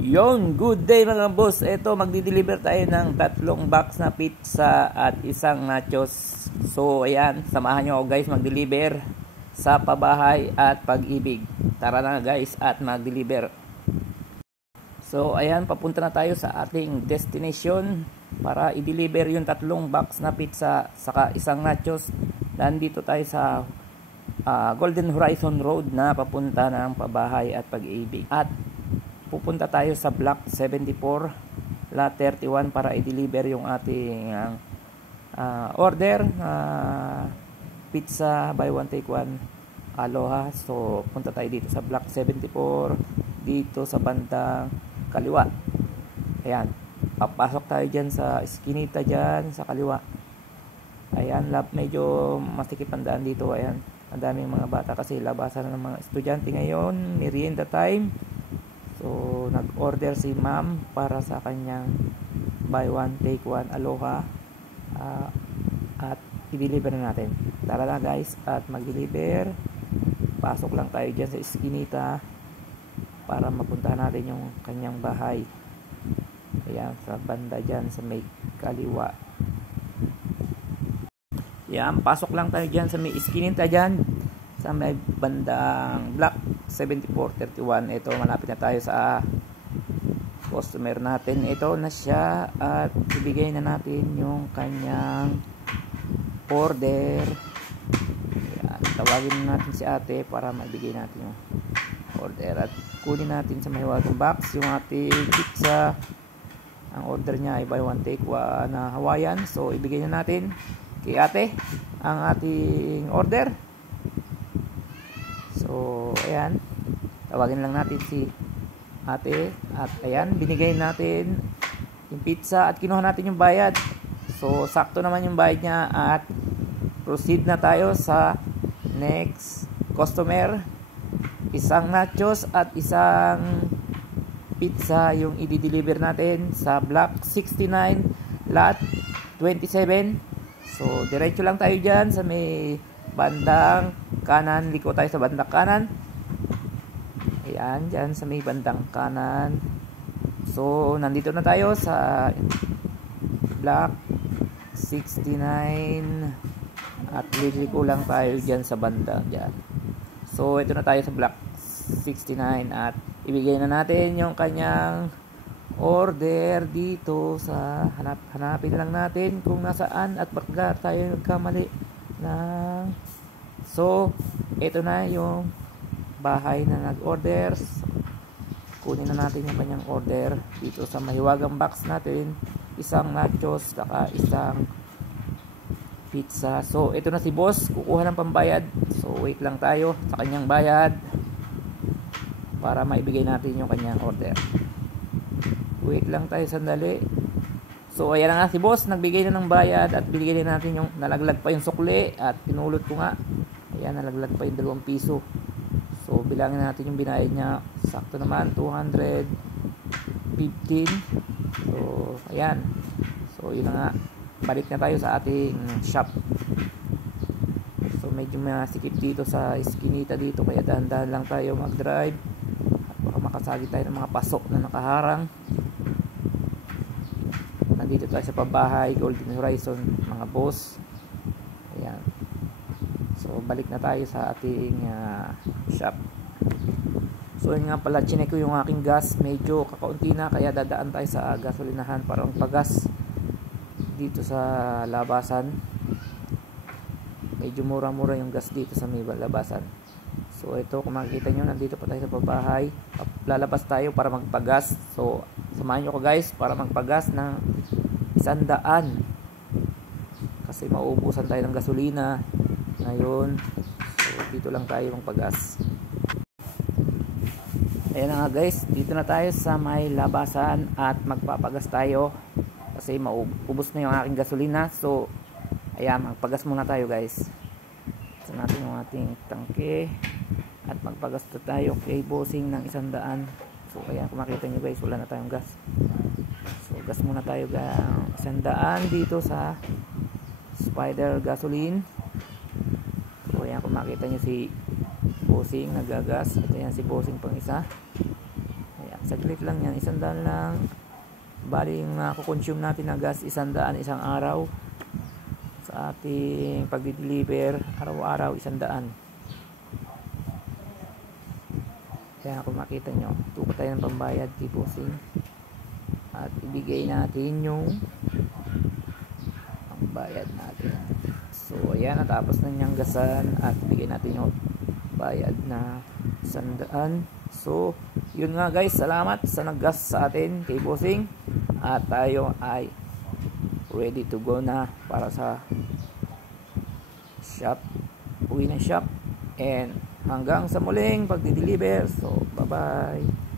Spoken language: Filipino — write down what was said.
Yon, good day mga boss. Ito, magdi-deliver tayo ng 3 box na pizza at isang nachos. So, ayan, samahan nyo ako guys mag-deliver sa pabahay at Pag-ibig. Tara na guys at mag-deliver. So, ayan, papunta na tayo sa ating destination para i-deliver yung 3 box na pizza saka isang nachos. Nandito tayo sa Golden Horizon Road na papunta ng pabahay at Pag-ibig. At pupunta tayo sa Block 74, Lot 31 para i-deliver yung ating order na pizza by one take one Aloha. So punta tayo dito sa Block 74 dito sa bandang kaliwa. Ayan, papasok tayo dyan sa eskinita dyan sa kaliwa. Ayan, medyo masikip ang daan dito. Ayan, ang daming mga bata kasi labasan ng mga estudyante ngayon, merienda time. So, nag-order si ma'am para sa kanyang buy one, take one, Aloha. At i-deliver na natin. Tara na guys at mag-deliver. Pasok lang tayo dyan sa eskinita para mapuntahan natin yung kanyang bahay. Ayan, sa banda dyan sa may kaliwa. Ayan, pasok lang tayo dyan sa may eskinita dyan sa may bandang Block 7431. Ito, malapit na tayo sa customer natin. Ito na siya at ibigay na natin yung kanyang order. Ayan, tawagin na natin si ate para maibigay natin yung order at kunin natin sa mahiwagang box yung ating pizza. Ang order niya ay buy one take one na Hawaiian. So ibigay na natin kay ate ang ating order. So, ayan, tawagin lang natin si ate at ayan, binigay natin yung pizza at kinuha natin yung bayad. So, sakto naman yung bayad niya at proceed na tayo sa next customer. Isang nachos at isang pizza yung i-deliver natin sa Block 69, Lot 27. So, diretso lang tayo dyan sa may bandang kanan, liko tayo sa bandang kanan. Ayan, dyan sa may bandang kanan. So, nandito na tayo sa Block 69 at liliko lang tayo dyan sa bandang dyan. So, ito na tayo sa Block 69 at ibigay na natin yung kanyang order dito sa hanapin lang natin kung nasaan at baka tayo nagkamali ng. So, ito na yung bahay na nag-order. Kunin na natin yung kanyang order dito sa mahiwagang box natin. Isang nachos, saka isang pizza. So, ito na si boss. Kukuha ng pambayad. So, wait lang tayo sa kanyang bayad para maibigay natin yung kanyang order. Wait lang tayo sandali. So, ayan na nga si boss. Nagbigay na ng bayad at binigay na natin yung nalaglag pa yung sukli at pinulot ko nga. Ayan, nalaglag pa yung 2 piso. So, bilangin natin yung binayad niya. Sakto naman, 215. So, ayan. So, yun na nga. Balik na tayo sa ating shop. So, medyo masikip dito sa eskinita dito. Kaya dahan-dahan lang tayo mag-drive. At baka makasagi tayo ng mga pasok na nakaharang. Nandito tayo sa pabahay, Golden Horizon, mga boss. Ayan. So, balik na tayo sa ating shop. So, yun nga pala, chinek ko yung aking gas. Medyo kakaunti na, kaya dadaan tayo sa gasolinahan para magpagas dito sa labasan. Medyo mura-mura yung gas dito sa may labasan. So, ito, kung makikita nyo, nandito pa tayo sa pabahay. Lalabas tayo para magpagas. So, samahan nyo ko guys para magpagas ng 100. Kasi mauubusan tayo ng gasolina ngayon. So, dito lang tayo magpagas. Ayan na nga guys, dito na tayo sa may labasan at magpapagas tayo kasi maubos na yung aking gasolina. So, ayan, magpagas muna tayo guys. Sa natin yung ating tangke at magpagas na tayo kay bossing ng 100. So, ayan, kung makita nyo guys, wala na tayong gas. So, gas muna tayo ng 100 dito sa Spider Gasoline. So, ayan, kung makita nyo si bossing nagagas at ayan si bossing pang isa. Ayan, Saglit lang yan, 100 lang. Bali yung kukonsume natin na gas 100 isang araw sa ating pagdi-deliver araw-araw 100. Kaya kung makita nyo, tuko tayo ng pambayad kay bossing at ibigay natin yung pambayad natin. So ayan, natapos na niyang gasan at bigay natin yung bayad na 100. So yun nga guys, salamat sa naggas sa atin kay bossing at tayo ay ready to go na para sa shop, uwi ng shop, and hanggang sa muling pagdi-deliver. So bye bye.